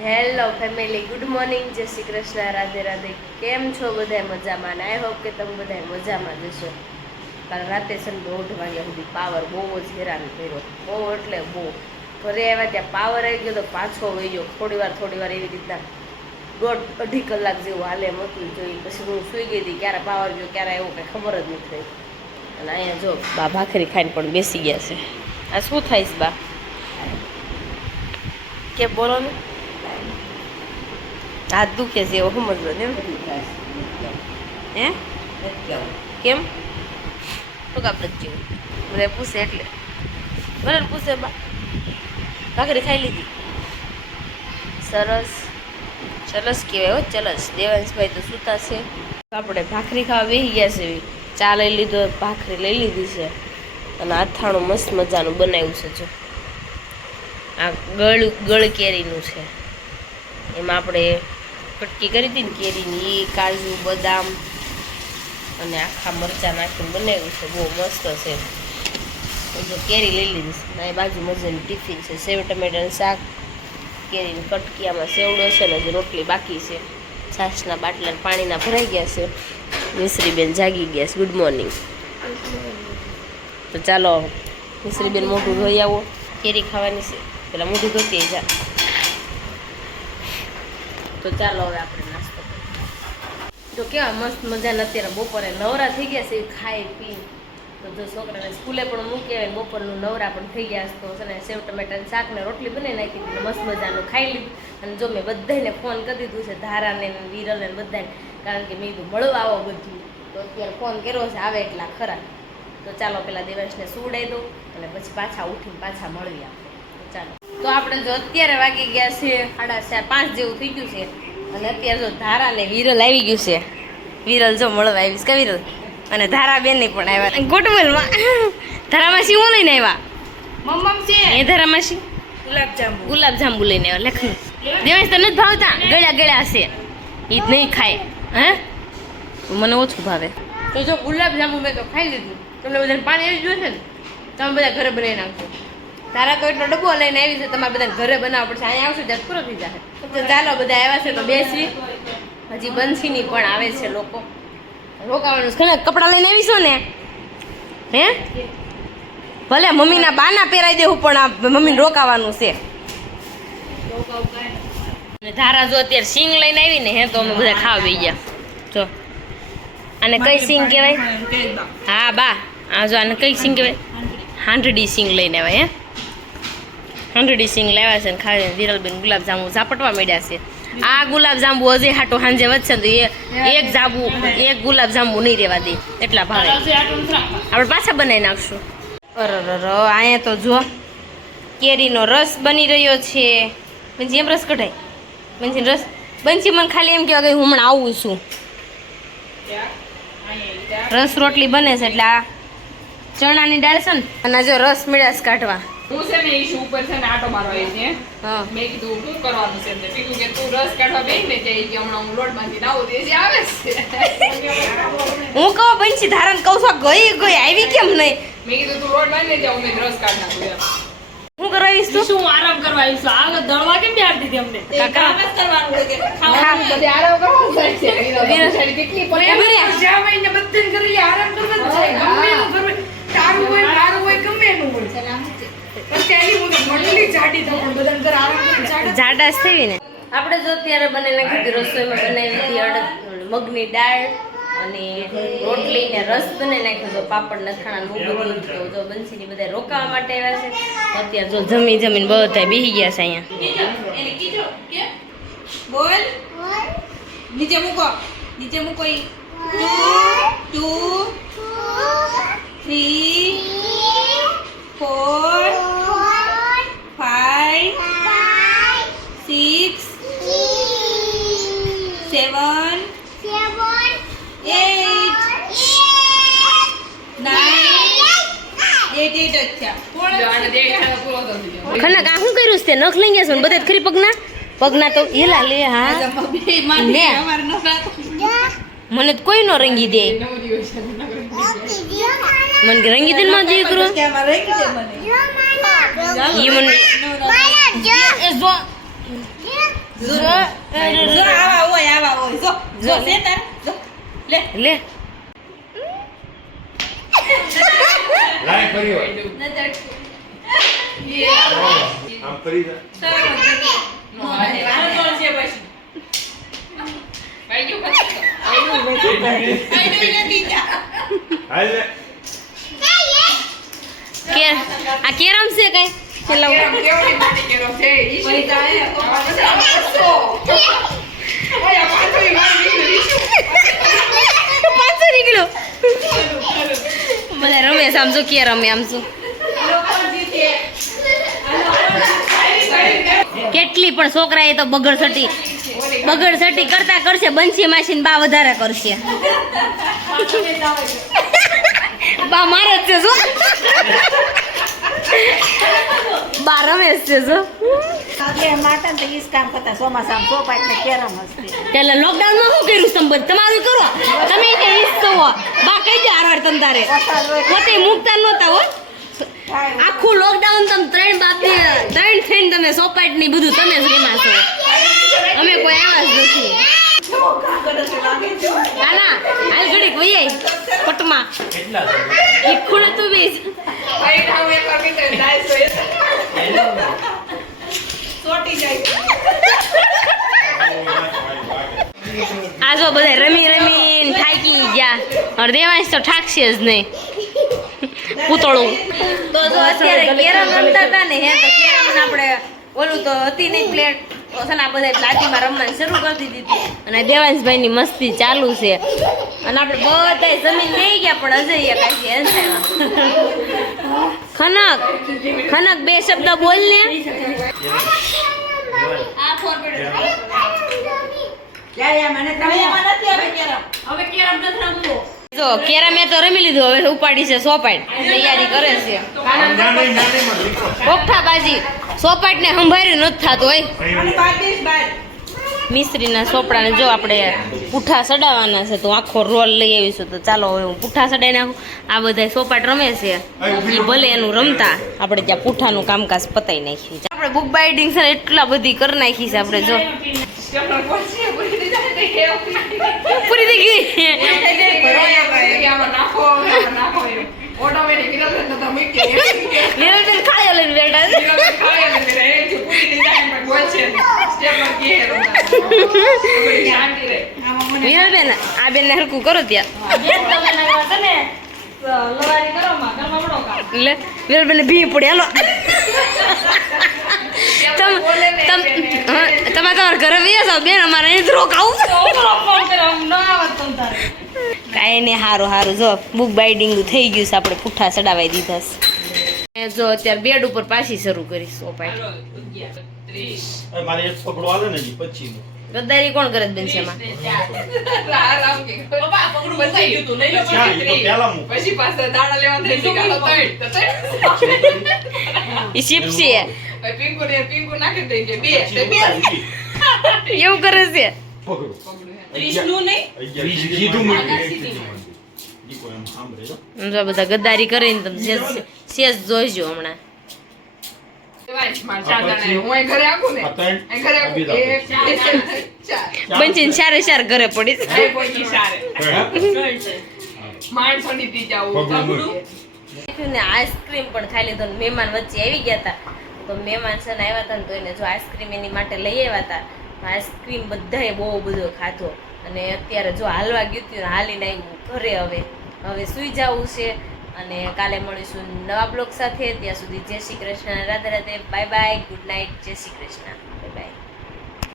Hello family, good morning, જય શ્રી કૃષ્ણ, રાધે રાધે. કેમ છો બધા? મજામાં ને? આઈ હોપ કે તમે બધા મજામાં જશો. કાલ રાતે છે ને 1:30 વાગ્યા સુધી પાવર બહુ જ હેરાન કર્યો, બહુ એટલે બહુ. ઘરે આવ્યા ત્યાં પાવર આવી ગયો તો પાછો વહી ગયો. થોડી વાર એવી રીતના 1.5-2 કલાક જેવું હાલે એમ હતું. જોઈ પછી હું સૂઈ ગઈ હતી. ક્યારે પાવર ગયો ક્યારે આવ્યો કંઈ ખબર જ નથી થઈ. અને અહીંયા જો બા ભાખરી ખાઈને પણ બેસી ગયા છે. આ શું થાય છે બા? કે બોલો ને, હાથ દુખે છે એવો સમજવો ને? હે કેમ શું કામ નથી જેવું બધા પૂછે એટલે બરાબર પૂછે. બા ભાખરી ખાઈ લીધી? સરસ ચલસ કહેવાય હો, ચલસ. દેવાંશભાઈ તો સૂતા છે. આપણે ભાખરી ખાવા બેસી ગયા છે. ચા લઈ લીધો, ભાખરી લઈ લીધી છે અને અથાણું મસ્ત મજાનું બનાવ્યું છે. જો આ ગળ કેરીનું છે. એમાં આપણે કટકી કરી હતી ને કેરીની, એ કાજુ બદામ અને આખા મરચાં નાખીને બનાવ્યું છે. બહુ મસ્ત છે. જો કેરી લઈ લીધી છે. એ બાજુ મજાની ટિફિન છે. સેવ ટમેટાનું શાક, કેરીની કટકી, આમાં સેવડો છે ને હજી રોટલી બાકી છે. છાશના બાટલા પાણીના ભરાઈ ગયા છે. મિશ્રીબેન જાગી ગયા છે. Good morning. તો ચાલો મિશ્રીબેન મોઢું ધોઈ આવો, કેરી ખાવાની છે. પેલા મોઢું ધોતી જા. તો ચાલો હવે આપણે નાસ્તો કરીએ. તો કેવા મસ્ત મજાના અત્યારે બપોરે નવરા થઈ ગયા છે. ખાઈ પી તો જો છોકરાને સ્કૂલે પણ મૂકી આવે, બપોરનું નવરા પણ થઈ ગયા છે. તો છે ને સેવ ટમેટાનું શાક ને રોટલી બનાવી નાખી દીધી, મસ્ત મજાનું ખાઈ લીધું. અને જો મેં બધાને ફોન કરી દીધું છે, ધારાને વિરલને બધાને, કારણ કે મેં કીધું મળવા આવો બધું. તો અત્યારે ફોન કર્યો છે, આવે એટલા ખરા. તો ચાલો પેલા દિવસને સુવડાવી દઉં અને પછી પાછા ઉઠીને પાછા મળવી આપણે. ચાલો તો આપણે જો અત્યારે વાગી ગયા છે 4:30 જેવું થઈ ગયું છે. અને અત્યારે જો ધારા ને વિરલ આવી ગયું છે. વિરલ જો મળવા આવીશ કે વિરલ? અને ધારા બેન ની પણ આવ્યા ગોટમલમાં. ધારામાસી હું લઈને આવ્યા? મમ્મમ છે એ ધારામાસી ગુલાબજાંબુ લઈને આવ્યા. લખનું દેવાંશ તને નથી ભાવતા? ગળ્યા છે એ જ નહીં ખાય. હે મને ઓછું ભાવે. તો જો ગુલાબજાંબુ મેં તો ખાઈ લીધું. તમને બધાને પાણી આવી ગયું છે ને, તમે બધા ઘરે બનાવી નાખજો. તારા તો એટલો ડબ્બો લઈને આવી છે, તમારે બધા ઘરે બનાવવા પડશે. અહીંયા આવશે ત્યારે પૂરો થઈ જશે. તો ચાલો બધા આવ્યા છે તો બેસી. હજી બંસીની પણ આવે છે લોકો. રોકાવાનું છે. કપડાં લઈને આવીશું ને? હે ભલે મમ્મીના બાના પહેરાઈ દેવું, પણ આ મમ્મીને રોકાવાનું છે. ધારા જો અત્યારે સિંગ લઈને આવી ને, હે તો અમે બધા ખાવા બેસી ગયા. જો આને કઈ સિંગ કહેવાય? હા બા, આ જો આને કઈ સિંગ કહેવાય? હાંડડી સિંગ લઈને આવ્યા. હે હાંડડી સિંગ લાવ્યા છે ને ખાઈને વિરલબેન ગુલાબજાંબુ ઝાપટવા માંડ્યા છે. આ ગુલાબજાંબુ હજી હાટો સાંજે વધશે તો એક ગુલાબજાંબુ નહીં રહેવા દે, એટલા ભાવે. આપણે પાછા બનાવી નાખશું. અરે અહીંયા તો જો કેરીનો રસ બની રહ્યો છે. બંસી એમ રસ કઢાય? બંસી રસ બંસી મને ખાલી એમ કહેવા ગઈ હું હમણાં આવું છું. રસ રોટલી બને છે એટલે આ ચણાની દાળ છે ને, અને જો રસ મીડાસ કાઢવા. તું છે ને ઈશુ ઉપર છે ને આટો મારવા આવી છે. હા મેં કીધું શું કરવાનું છે? મેં કીધું કે તું રસ કાઢવા બેસી ને જાય કે હમણાં હું લોટ બાંધીને આવું તે જે આવે છે. હું કહું બંસી ધારણ કહું છું ગઈ આવી કેમ નહીં? મેં કીધું તું લોટ બાંધીને જાવ, મેં રસ કાઢ નાખું એમ. હું કરવા આવીશ તું? શું આરામ કરવા આવીશું? આ દળવા કેમ બેહાડી દીધી અમને? કામ જ કરવાનું હોય કે ખાવાનું બધે આરામ કરવાનું થાય છે. વિરલ સાડી કેટલી પડે જ્યાં મહિને બધે કરી આરામ કરવાનું છે. ગમે એનું કરવું, તારું હોય મારું હોય ગમે એનું હોય. જાડાશ થઈ ને. આપણે જો અત્યારે બનાવી નાખી હતી રસોઈમાં, બનાવી હતી મગની દાળ અને રોટલી ને રસ બનાવી નાખ્યો હતો, પાપડ નથાણા બહુ બધું. તો જો બંસીની બધા રોકાવા માટે આવ્યા છે. અત્યારે જો જમીને બધા બેસી ગયા છે અહીંયા. બોલ નીચે મૂકો, નીચે મૂકો. 2 3 4 5 6 7 8 अच्छा ખનક આ શું કર્યું છે? નખ લઈ ગયા છે બધા ખરી પગના તો હેલા લે. હા મને તો કોઈ નો રંગી દે. મને રંગી દે માં દીકરો. ઈ મને જો આવા હોય જો લે તાર જો લે લે લાય ફરી વાર. આમ ફરી જા. હાલ લે. આ કેરમ છે કઈ પેલા પાછો નીકળ્યો બધા રમે છે આમ જો કે રમે આમ શું કેટલી પણ છોકરા એ તો બગડ સટી કરતા કરશે બંસી માસી ને બા વધારે કરશે બા મારે જ છે શું બા રમેશ છે શું પેલા લોકડાઉન માં શું કર્યું સંબંધ તમારું કરો તમે કે ઈચ્છો હો બા કઈ દે હાર તમ તારે પોતે મુકતા નહોતા હો આખું લોકડાઉન તમે ત્રણ થઈને તમે સોપાટ ની બધું તમે જ રેમા છો અમે કોઈ આવ્યા જ નથી ના હાલ ઘડીક વૈયાઈ પટમાં ઈ ખૂણે તું બેસ આ જો બધા રમીને થાકી ગયા અને દેવાંશ તો ઠાકશે જ નહીં પૂતળું તો જો અત્યારે કેરમ રમતા હતા ને હે તો કેરમ આપણે ઓલું તો હતી નહીં પ્લેટ તો છે ને આ બધા લાઠીમાં રમવાનું શરૂ કરી દીધી અને દેવાંશભાઈ ની મસ્તી ચાલુ છે અને આપણે બધા જમીન લઈ ગયા પણ અજય કાંઈ ખનક બે શબ્દ બોલ ને જો કેરમ એ તો રમી લીધું હવે ઉપાડી છે સોપાટ તૈયારી કરે છે પોખઠાબાજી સોપાટ ને સંભાળ્યું નથી થતું હોય મિસ્ત્રીના સોપડાને જો આપણે પૂઠા સડાવવાના છે તો આખો રોલ લઈ આવીશું તો ચાલો હવે હું પૂઠા સડાઈ નાખું આ બધા સોપાટ રમે છે એ ભલે એનું રમતા આપણે ત્યાં પૂઠાનું કામકાજ પતાઈ નાખ્યું આપણે બુક બાઇડિંગ છે એટલા બધી કરી નાખી છે આપણે જો પૂરી થઈ ગઈ ખાયા લઈને બેઠા વિરલબેન આ બેન ને હરકું કરો ત્યાં વિરલબેન ને ભી પડે હાલો તમારા ઘરે વ્યા બેન અમારે રોકાવું કાંઈ નહીં સારું જો બુક બાઇડિંગ થઈ ગયું છે આપણે પૂઠા ચડાવી દીધા છે જો અત્યારે બેડ ઉપર પાછી શરૂ કરી સોપાઈ મારે એક પકડો આલે ને જી 25 ગદ્દારી કોણ કરે બેન છે એમાં ઈ શિપ છે એવું કરે છે જો બધા ગદ્દારી કરીને તમે શેષ જોઈજો હમણાં બંચીને ચારે ચાર ઘરે પડી આઈસ્ક્રીમ પણ ખાઈ લીધો મહેમાન વચ્ચે આવી ગયા હતા તો મહેમાન છે ને આવ્યા હતા ને તો એને જો આઈસ્ક્રીમ એની માટે લઈ આવ્યા હતા આઈસ્ક્રીમ બધાએ બહુ બધો ખાધો અને અત્યારે જો હાલવા ગયું હતું હાલીને આવ્યું ઘરે હવે સુઈ જવું છે અને કાલે મળીશું નવા બ્લોગ સાથે ત્યાં સુધી જય Shri Krishna Radhe Radhe bye bye good night જય શ્રી કૃષ્ણ